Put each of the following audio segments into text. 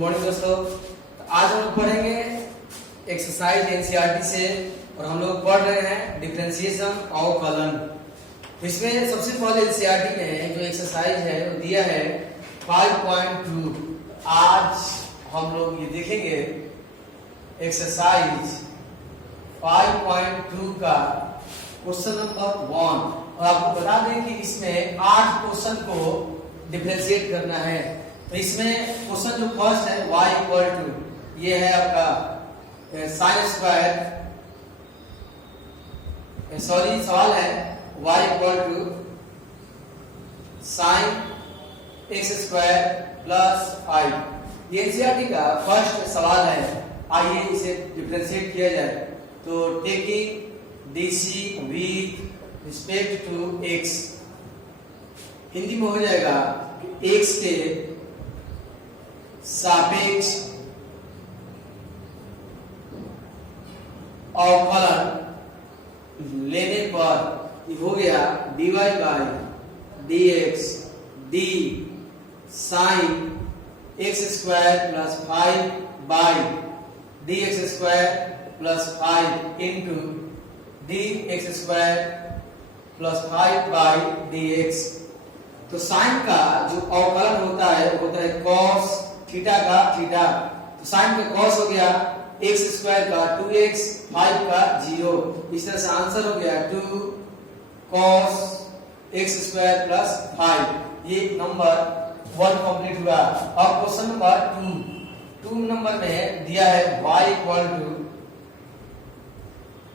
Morning दोस्तों। तो आज हम लोग पढ़ेंगे एक्सरसाइज एनसीईआरटी से और हम लोग पढ़ रहे हैं डिफरेंशिएशन ऑफ कॉलन। इसमें सबसे पहले एनसीईआरटी में जो एक्सरसाइज है वो दिया है 5.2। आज हम लोग ये देखेंगे एक्सरसाइज 5.2 का क्वेश्चन नंबर 1 और आपको बता दें कि इसमें 8 क्वेश्चन को डिफरेंशिएट करना है। तो इसमें क्वेश्चन जो फर्स्ट है y इक्वल टू ये है आपका साइन स्क्वायर, सॉरी सवाल है y equal to sine x square plus i. ये एनसीईआरटी का फर्स्ट सवाल है। आइए इसे डिफरेंशिएट किया जाए। तो taking DC with respect to x, Hindi में हो जाएगा x के सापेक्ष अवकलन लेने पर हो गया dy by dx d sign x square plus 5 by dx square plus 5 into dx square plus 5 by dx। तो साइन का जो अवकलन होता है cos थीटा का थीटा। तो साइन का cos हो गया x स्क्वायर का 2x 5 का 0। इस तरह से आंसर हो गया 2 cos x स्क्वायर प्लस 5। ये नंबर 1 कंप्लीट हुआ। अब क्वेश्चन नंबर 2 नंबर में दिया है y equal to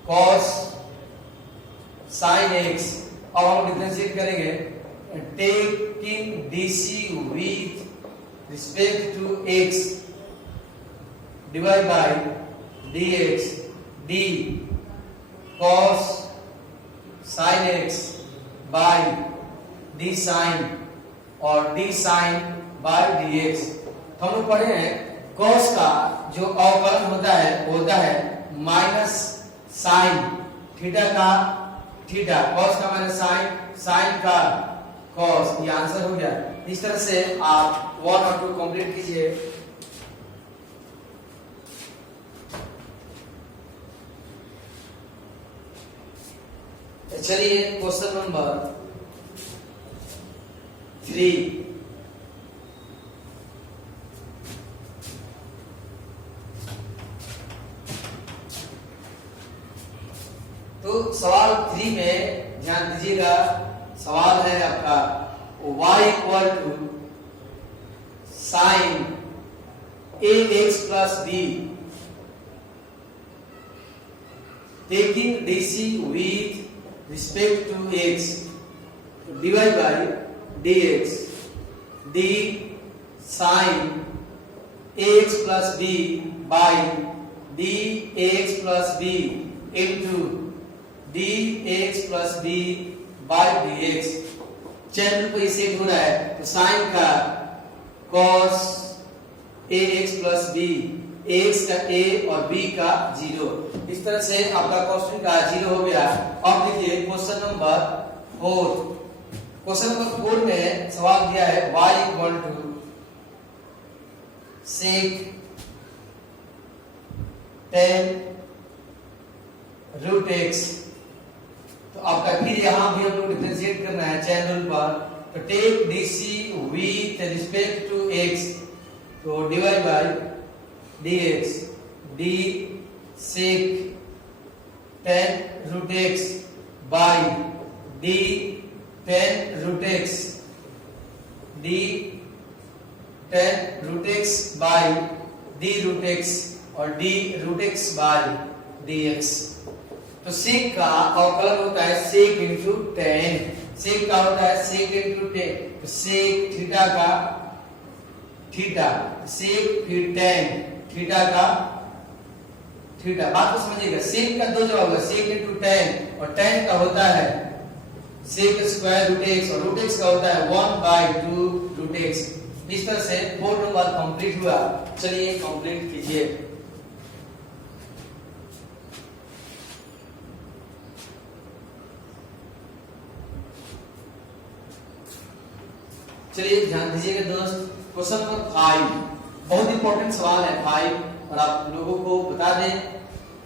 cos sin x। अब हम डिफरेंशिएट करेंगे taking dc with respect to x divided by dx d cos sin x by d sin और d sin by dx। हम लोग पढ़े हैं cos का जो अवकलन होता है माइनस साइन थीटा का थीटा, cos का माइनस साइन का cos। ये आंसर हो गया। इस तरह से आप 1 और 2 कंप्लीट कीजिए। चलिए क्वेश्चन नंबर 3। तो सवाल 3 में ध्यान दीजिएगा। सवाल है आपका y equal to sine ax plus b taking dc with respect to x divide by dx d sine ax plus b by dx plus b into dx plus b by dx। Chain rule पर set हो रहा है। तो sine का cos ax plus b, ax का a और b का 0। इस तरह से आपका क्वेश्चन का 0 हो गया। अब देखिए क्वेश्चन नंबर 4। क्वेश्चन नंबर 4 में सवाल दिया है y equal to sec tan root x। तो आपका फिर यहां भी हम लोग डिफरेंशिएट करना है चैन रूल पर। तो take dc with respect to x, तो divide by dx d sec tan root x by d tan root x d tan root x by d root x और d root x by dx। तो sec का अवकलन होता है sec into tan। sec का होता है sec into tan। तो sec थीटा का थीटा, sec फिर tan थीटा का थीटा। बात को समझिएगा। sec का दो जवाब होगा, sec इंटू tan और tan का होता है sec स्क्वायर रूट x और रूट x का होता है 1/2 रूट x। इस तरह से 4 नंबर कंप्लीट हुआ। चलिए कंप्लीट कीजिए। चलिए ध्यान दीजिएगा दोस्त। क्वेश्चन नंबर 5 बहुत ही इंपॉर्टेंट सवाल है 5 और आप लोगों को बता दें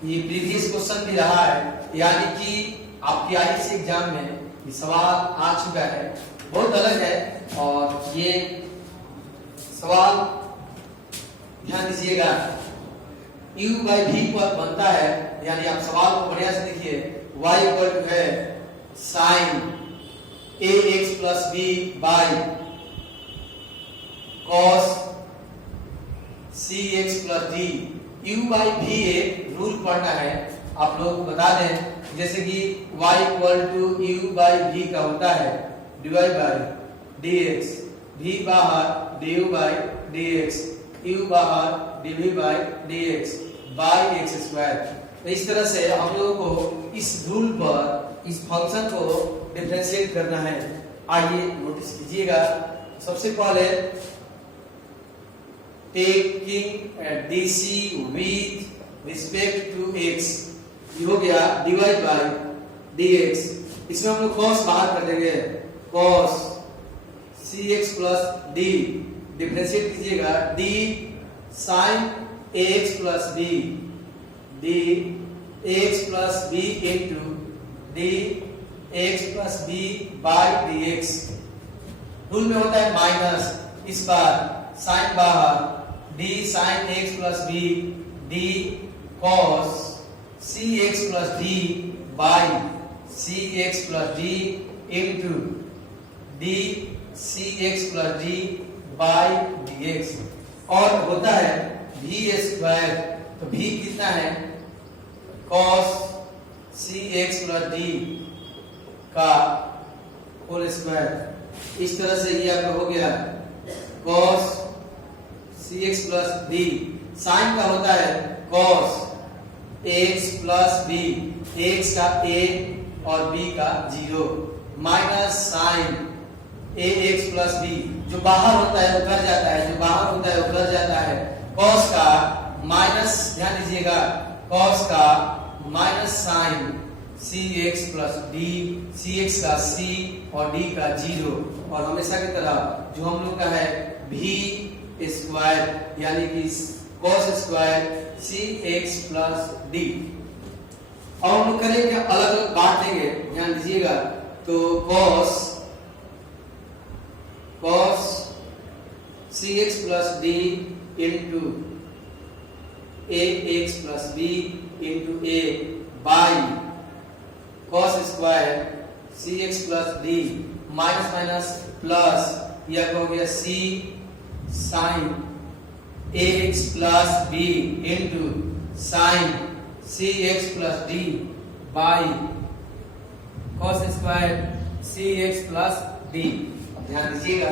ये प्रीवियस क्वेश्चन भी रहा है, यानी कि आपकी आईएएस एग्जाम में ये सवाल आ चुका है, बहुत अलग है। और ये सवाल ध्यान दीजिएगा, u बाई v पर बनता है, यानी आप सवाल को बढ़िया से देखिए। y इक्वल टू है sine ax plus b by cos cx plus d। u by v एक रूल पढ़ना है, आप लोग बता दें, जैसे कि y equal to u by v का होता है dy बाई dx, v बाहर du बाई dx, u बाहर dv by dx by x square. तो इस तरह से हम लोगों को इस रूल पर इस फंक्शन को डिफरेंशिएट करना है। आइए नोटिस कीजिएगा, सबसे पहले taking dc with respect to x, ये हो गया dy बाई dx। इसमें हम लोग cos बाहर कर देंगे, cos cx plus d, differentiate कीजिएगा d sin ax plus b, d ax plus b into d ax plus b by dx। Rule में होता है माइनस, इस बार साइन बाहर, d sin x plus b d cos cx plus d by cx plus d into d cx plus d by dx। और होता है v square, तो v कितना है cos cx प्लस d का होल स्क्वायर। इस तरह से ये आपका हो गया cos cx plus d, sine का होता है cos x plus b, x का a और b का 0 minus sine ax plus b, जो बाहर होता है उधर जाता है, जो बाहर होता है उधर जाता है, cos का माइनस, ध्यान दीजिएगा, cos का minus sine cx plus d, cx का c और d का 0, और हमेशा की तरह जो हम लोग का है v स्क्वायर, यानी कि cos square cx plus d। और हम लोग करेंगे अलग अलग बांट देंगे, ध्यान दीजिएगा, तो cos cx plus d into ax plus b into a by cos square cx plus d minus minus plus, यह हो गया c sine ax plus b into sine cx plus d by cos square cx plus d। ध्यान दीजिएगा,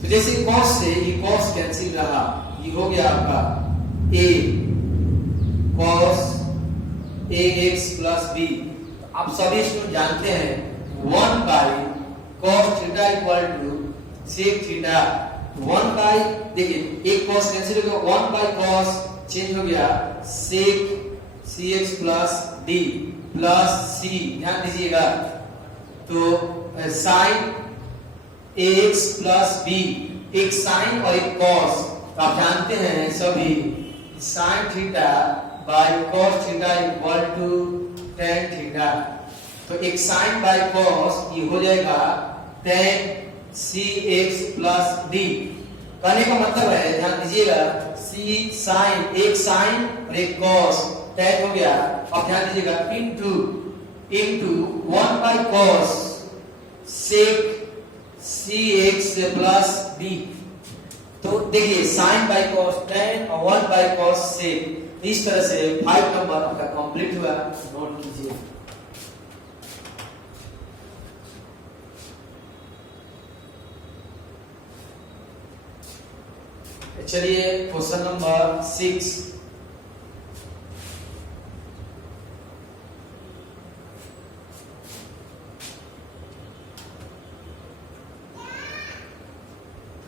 तो जैसे cos से ये cos cancel रहा, ये हो गया आपका a cos ax plus b। आप सभी स्टूडेंट जानते हैं 1 by cos theta equal to sec theta. 1 by, देखिए एक cos कैंसिल हो गया, 1 बाई cos चेंज हो गया sec cx plus d plus c। ध्यान दीजिएगा, तो साइन ax प्लस b, एक साइन और एक cos, आप जानते हैं सभी sine theta by cos theta equal to tan theta. तो एक साइन बाई cos ये हो जाएगा tan cx प्लस d। कहने का मतलब है, ध्यान दीजिएगा, c साइन, एक साइन और एक cos, tan हो गया, और ध्यान दीजिएगा into 1 by cos sec cx plus d। तो देखिए साइन बाई cos tan और 1 बाई cos sec, इस तरह से 5 नंबर आपका कंप्लीट हुआ, नोट कीजिए। चलिए क्वेश्चन नंबर 6,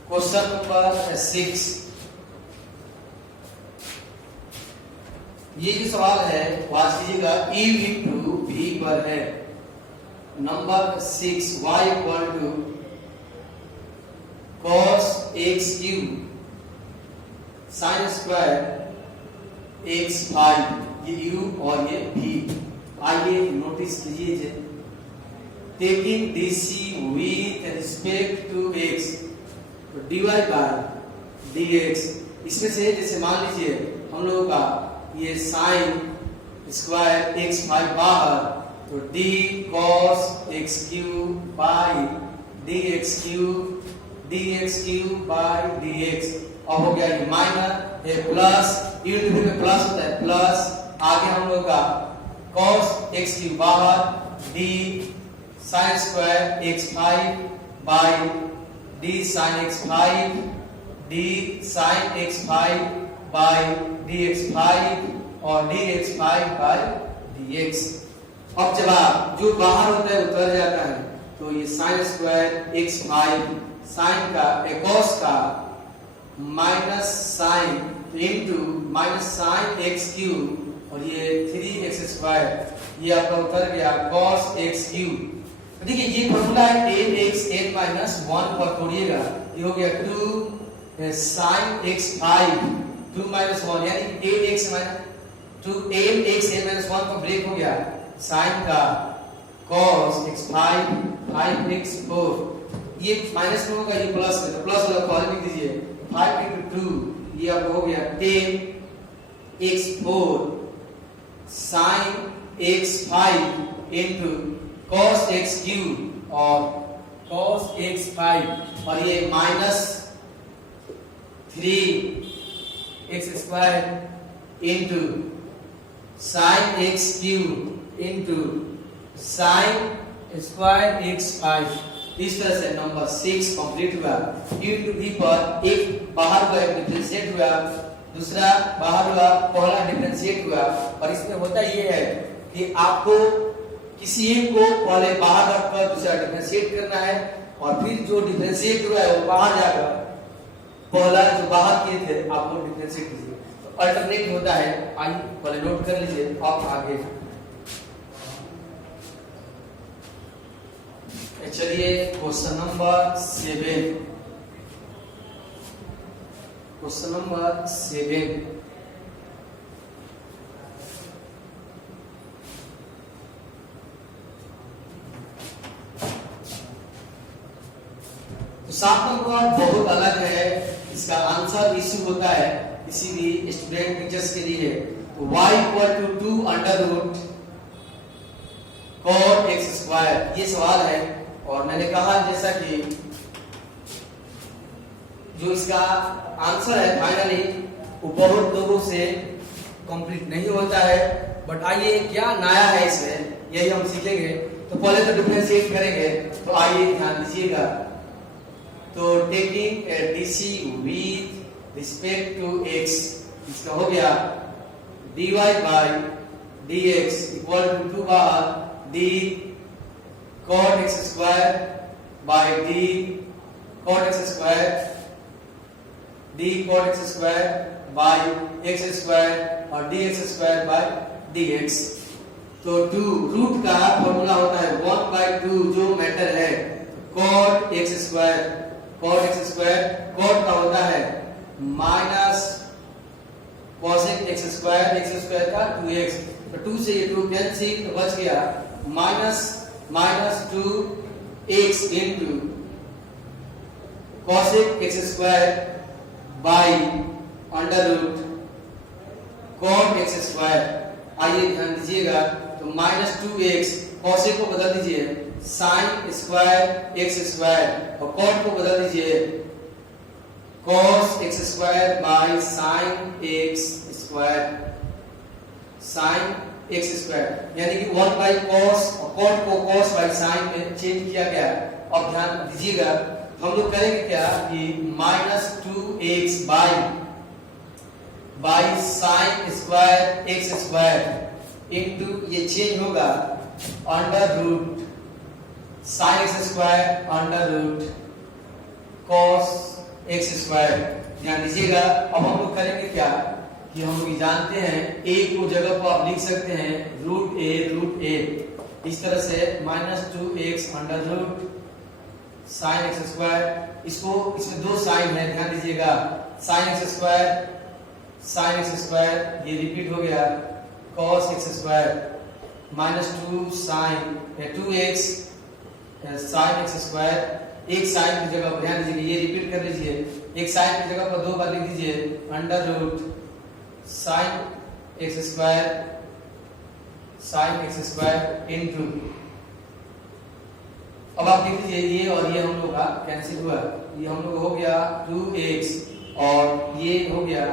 क्वेश्चन नंबर 6, ये जो सवाल है वाच कीजिएगा, e इंटू v पर है। Number 6, y equal to cos x cube sine square x five, ये u और ये v। आइए नोटिस कीजिए, taking DC with respect to x, तो dy बाय dx, इसमें से जैसे मान लीजिए हम लोगों का ये साइन स्क्वायर एक्स फाइव बाहर, तो d cos x cube by dx cube by dx। अब हो गया ये माइनस, ये प्लस, यूनिट में प्लस होता है, प्लस आगे हम लोग का cos x क्यूब बाहर d sin square x five by d sin x five, d sin x five by dx five और dx फाइव बाई dx। अब जब जो बाहर होता है उतर जाता है, तो ये sin square x five sine का cos का minus sine into minus sine x cube और ये 3x स्क्वायर, ये आपका उतर गया cos x क्यूब। देखिए ये फॉर्मूला है 8x 8 माइनस 1 पर तोड़िएगा, ये हो गया 2 sin x 5 2 माइनस 1 यानी 8x माइनस 2 8x 8 माइनस 1 का ब्रेक हो गया, साइन का cos x 5 5x 4, ये माइनस में होगा, ये प्लस है, तो प्लस वाला कॉलम लिख दीजिए 5 into 2, ये अब हो गया 10x 4 sin x 5 into cos x cube और cos x 5 और ये minus 3x square into sin x cube into sin square x 5। इस तरह से नंबर 6 कंप्लीट हुआ। u टू v पर एक बाहर का एक डिफरेंशिएट हुआ, दूसरा बाहर हुआ, पहला डिफरेंशिएट हुआ। और इसमें होता ये है कि आपको किसी एक को पहले बाहर रखकर दूसरा डिफरेंशिएट करना है और फिर जो डिफरेंशिएट हुआ है वो बाहर जाकर पहला जो बाहर किए थे आप वो डिफरेंशिएट कीजिए, तो अल्टरनेट होता है। आइए पहले नोट कर लीजिए, अब आगे चलिए क्वेश्चन नंबर 7। क्वेश्चन नंबर 7, तो 7 नंबर बहुत अलग है, इसका आंसर इशू होता है किसी भी स्टूडेंट टीचर्स के लिए। तो y equal to 2 under root cot x square, ये सवाल है। और मैंने कहा जैसा कि जो इसका आंसर है फाइनली वो बहुत लोगों से कंप्लीट नहीं होता है, बट आइए क्या नया है इसमें यही हम सीखेंगे। तो पहले तो डिफरेंशिएट करेंगे, तो आइए ध्यान दीजिएगा। तो taking DC with respect to x, इसका हो गया dy by dx equal to 2 बार d cot x square by d cot x square d cot x square by x square और dx स्क्वायर बाई dx। तो 2 root का formula होता है 1/2 जो मैटर है cot x square, cot x square cot का होता है minus cosec x square, x square का 2x, तो 2 से ये 2 कैंसिल, तो बच गया minus 2x into cosec x square by under root cot x square. आइए ध्यान दीजिएगा, तो माइनस 2x cosec को बदल दीजिए sin स्क्वायर x स्क्वायर और cot को बदल दीजिए cos x square by sin x square, sin x square यानी कि 1/cos और cot को cos बाई sin में चेंज किया गया। अब ध्यान दीजिएगा, हम लोग करेंगे क्या कि minus 2x by sin square x square into ये चेंज होगा under root sin x square under root cos x square. ध्यान दीजिएगा, अब हम लोग करेंगे क्या कि हम लोग जानते हैं a को जगह पर आप लिख सकते हैं रूट a, इस तरह से minus 2x under root sine x square, इसको इसमें 2 साइन है, ध्यान दीजिएगा साइन एक्स स्क्वायर ये रिपीट हो गया, cos x square minus 2 sine 2x sine x square, एक साइन की जगह पर ध्यान दीजिए ये रिपीट कर लीजिए, एक साइन की जगह पर 2 बार लिख दीजिए under root sine x square into, अब आप देख लीजिए ये और ये हम लोग का कैंसिल हुआ, ये हम लोग हो गया 2x और ये हो गया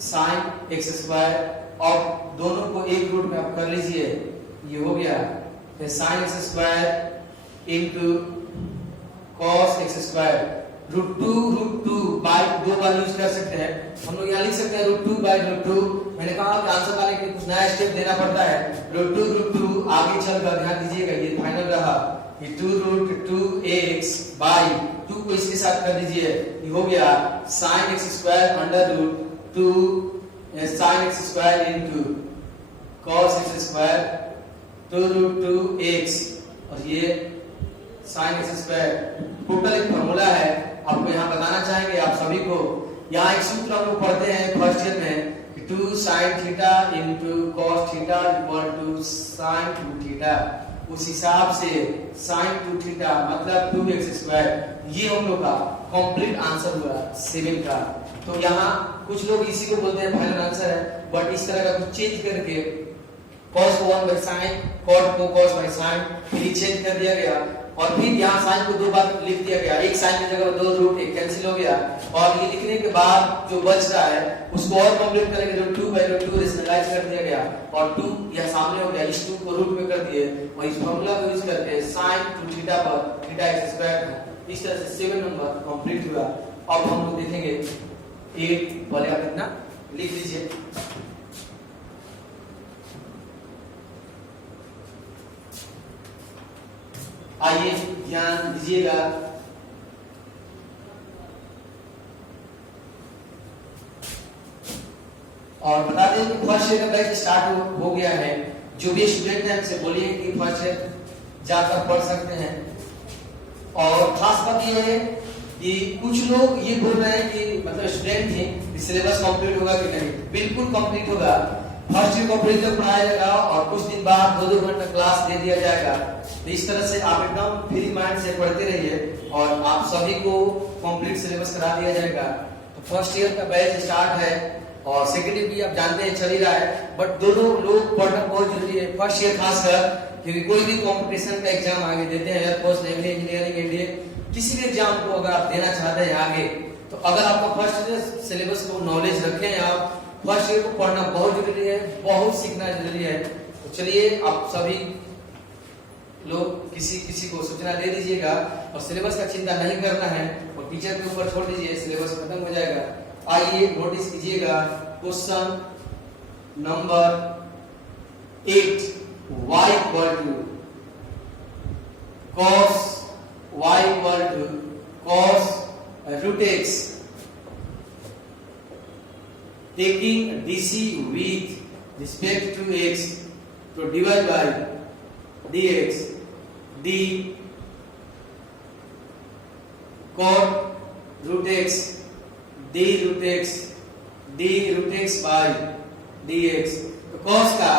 साइन एक्स स्क्वायर, और दोनों को एक रूट में आप कर लीजिए, ये हो गया sine x square into cos x square root two by 2 बार यूज कर सकते हैं हम लोग, यहाँ लिख सकते हैं √2/√2। मैंने कहा कि आंसर वाले के कुछ नया स्टेप देना पड़ता है, √2 आगे चलकर ध्यान दीजिएगा ये फाइनल रहा, ये 2√2x/2 को इसके साथ कर दीजिए, ये हो गया sin x square under root 2 sin x square into cos x square 2√2x, और ये sin x स्क्वायर टोटल एक फॉर्मूला है, आपको यहाँ बताना चाहेंगे आप सभी को, यहाँ एक सूत्र हम लोग पढ़ते हैं फर्स्ट ईयर में 2 sin theta into cos theta equal to sin 2 theta, उस हिसाब से sin 2 थीटा मतलब 2x स्क्वायर, ये हम लोग का कंप्लीट आंसर हुआ 7 का। तो यहाँ कुछ लोग इसी को बोलते हैं फाइनल आंसर है, बट इस तरह का कुछ चेंज करके cos को 1/sin, cot को cos by sin फिर चेंज कर दिया गया, और फिर यहाँ साइन को 2 बार लिख दिया गया, एक साइन की जगह 2 रूट एक कैंसिल हो गया, और ये लिखने के बाद जो बच रहा है उसको और कंप्लीट करेंगे तो 2/2 रेशनलाइज कर दिया गया, और 2 यहाँ सामने हो गया, इस 2 को रूट में कर दिए, और इस फार्मूला को यूज करके sin 2 थीटा पर थीटा x स्क्वायर, इस तरह से 7 नंबर कंप्लीट हुआ। अब हम लोग देखेंगे 8 वाले, आप इतना लिख लीजिए। आइए ध्यान दीजिएगा, और बता दें कि फर्स्ट ईयर का बैच स्टार्ट हो गया है, जो भी स्टूडेंट हैं हमसे बोलिए कि फर्स्ट ईयर जाकर पढ़ सकते हैं। और खास बात ये है कि कुछ लोग ये बोल रहे हैं कि मतलब स्टूडेंट हैं सिलेबस कंप्लीट होगा कि नहीं, बिल्कुल कंप्लीट होगा, फर्स्ट ईयर कंप्लीट तक पढ़ाया जाएगा, और कुछ दिन बाद 2-2 घंटा क्लास दे दिया जाएगा, तो इस तरह से आप एकदम फ्री माइंड से पढ़ते रहिए, और आप सभी को कंप्लीट सिलेबस करा दिया जाएगा। तो फर्स्ट ईयर का बैच स्टार्ट है, और सेकेंड ईयर भी आप जानते हैं चल ही रहा है, बट दोनों लोग पढ़ना बहुत जरूरी है, फर्स्ट ईयर खासकर, क्योंकि कोई भी कंपटीशन का एग्जाम आगे देते हैं, एयरफोर्स, नेवी, इंजीनियरिंग, इंडिया, किसी भी एग्जाम को अगर आप देना चाहते हैं आगे, तो अगर आपका फर्स्ट ईयर सिलेबस को नॉलेज रखें आप, फर्स्ट ईयर को पढ़ना बहुत जरूरी है, बहुत सीखना जरूरी है। तो चलिए आप सभी लोग किसी को सूचना दे दीजिएगा, और सिलेबस का चिंता नहीं करना है, और टीचर के ऊपर छोड़ दीजिए, सिलेबस खत्म हो जाएगा। आइए नोटिस कीजिएगा question number 8, y equal to cos √x, taking dc with respect to x, to divide by dx, d cot √x, d √x by dx, तो cos का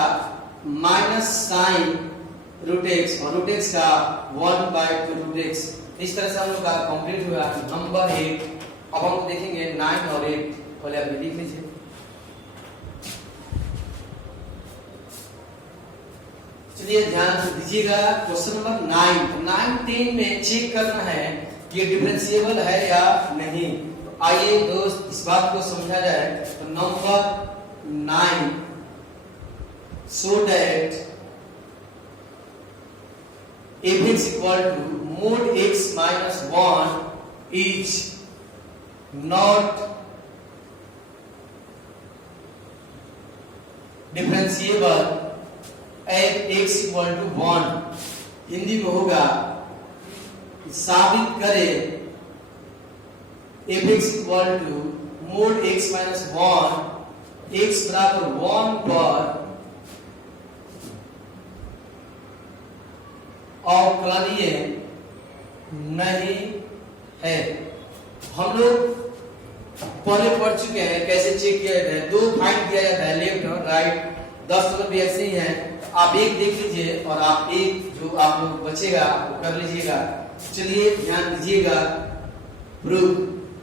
माइनस साइन √x और √x का 1/2 √x, इस तरह से हम लोग का कंप्लीट हुआ नंबर 8। अब हम देखेंगे 9 और 8, पहले आप लिख लीजिए। चलिए ध्यान दीजिएगा क्वेश्चन नंबर 9, 9, 10 में चेक करना है कि ये डिफरेंशिएबल है या नहीं। तो आइए दोस्त इस बात को समझा जाए। तो number 9 so that fx equal to mod x minus 1 is not differentiable at x equal to 1, Hindi में होगा साबित करें fx equal to mod x minus 1 x बराबर 1 पर अवकलनीय नहीं है। हम लोग पहले पढ़ चुके हैं कैसे चेक किया जाता है। दो फाइंड किया जाता है, लेफ्ट और राइट। 10 तो भी ऐसे ही है। आप एक देख लीजिए और आप एक जो आप लोग बचेगा वो कर लीजिएगा। चलिए ध्यान दीजिएगा। प्रूफ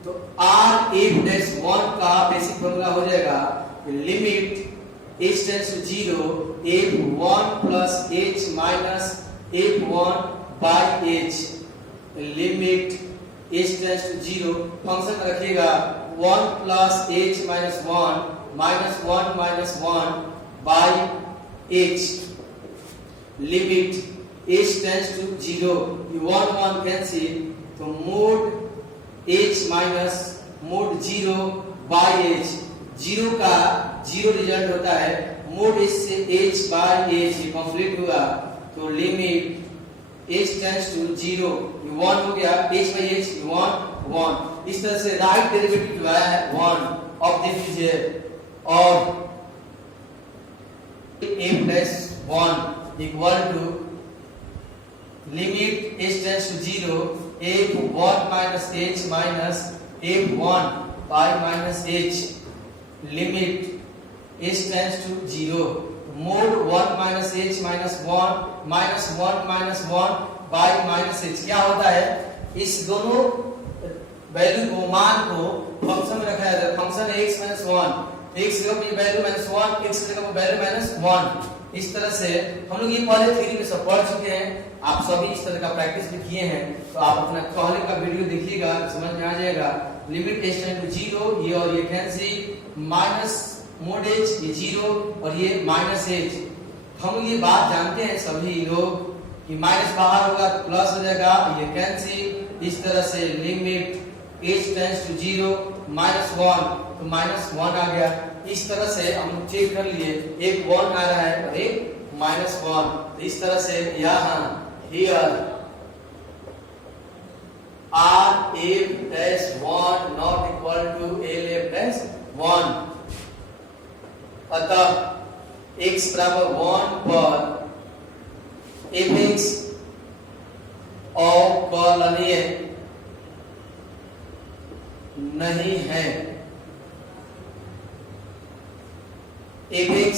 तो r(f)(1) का बेसिक फॉर्मूला हो जाएगा limit h tends to 0 f1 plus h minus f1 by h। Limit h tends to 0 function रखिएगा 1 plus h minus 1 minus 1 minus 1 by h। Limit h tends to 0 1 cancel तो mod h माइनस mod 0 by h। 0 का 0 result होता है, mod h से h by h complete हुआ तो limit h tends to 0 1 हो गया, h बाय h 1 इस तरह से राइट डेरिवेटिव जो आया है 1। अब देख लीजिए और f+1 equal to limit h tends to 0 f1 minus h minus f1 by minus h। Limit h tends to 0 mod 1 minus h minus 1 minus 1 minus 1 by minus h। क्या होता है, इस दोनों वैल्यू को मान को फंक्शन में रखा जाता है। फंक्शन है x माइनस 1, x की जगह वैल्यू माइनस 1, x की जगह वैल्यू माइनस 1। इस तरह से हम लोग ये पहले थ्योरी में सब पढ़ चुके हैं, आप सभी इस तरह का प्रैक्टिस भी किए हैं। तो आप अपना पहले का वीडियो देखिएगा, समझ में आ जाएगा। लिमिट h टेंड्स टू 0 ये और ये कैंसिल, माइनस मोड h ये 0 और ये माइनस h। हम ये बात जानते हैं सभी लोग कि माइनस बाहर होगा तो प्लस हो जाएगा, ये कैंसिल। इस तरह से limit h tends to 0 minus 1 तो माइनस 1 आ गया। इस तरह से हम चेक कर लिए, एक 1 आ रहा है और एक माइनस 1। तो इस तरह से यहाँ here r(f)(1) not equal to l(f)(1। अतः x बराबर 1 पर f(x) अवकलनीय नहीं है। f(x)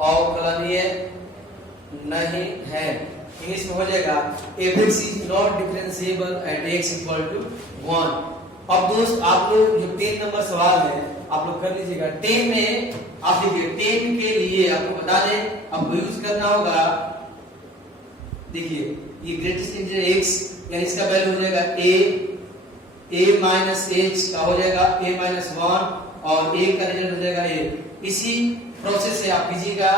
अवकलनीय नहीं है। इंग्लिश में हो जाएगा f(x) is not differentiable at x equal to 1। अब दोस्त आप लोग जो 10 नंबर सवाल है आप लोग कर लीजिएगा। 10 में आप देखिए 10 के लिए आपको बता दें आपको यूज करना होगा। देखिए ये ग्रेटेस्ट इंटीजर x यानी इसका वैल्यू हो जाएगा a माइनस h का हो जाएगा a माइनस 1 और a का रिजल्ट हो जाएगा a। इसी प्रोसेस से आप कीजिएगा,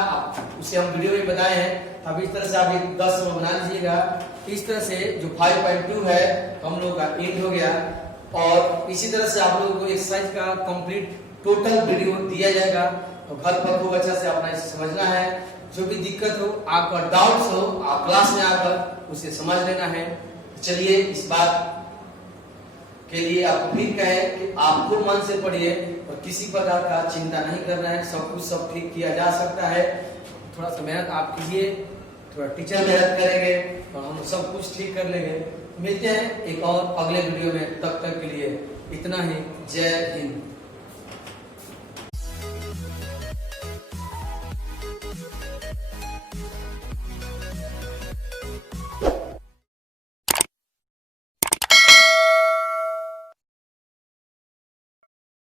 उसे हम वीडियो में बताए हैं। अब इस तरह से आप ये 10 नंबर बना लीजिएगा। इस तरह से जो 5.2 है हम लोग का एंड हो गया। और इसी तरह से आप लोगों को एक्सरसाइज का कंप्लीट टोटल वीडियो दिया जाएगा। तो घर पर खूब अच्छा से अपना इसे समझना है। जो भी दिक्कत हो, आपका डाउट्स हो, आप क्लास में आकर उसे समझ लेना है। चलिए इस बात के लिए आपको फिर कहें कि आपको मन से पढ़िए और किसी प्रकार का चिंता नहीं करना है। सब कुछ सब ठीक किया जा सकता है। थोड़ा सा मेहनत आप कीजिए, थोड़ा टीचर मेहनत करेंगे और हम सब कुछ ठीक कर लेंगे। मिलते हैं एक और अगले वीडियो में, तब तक के लिए इतना ही। जय हिंद।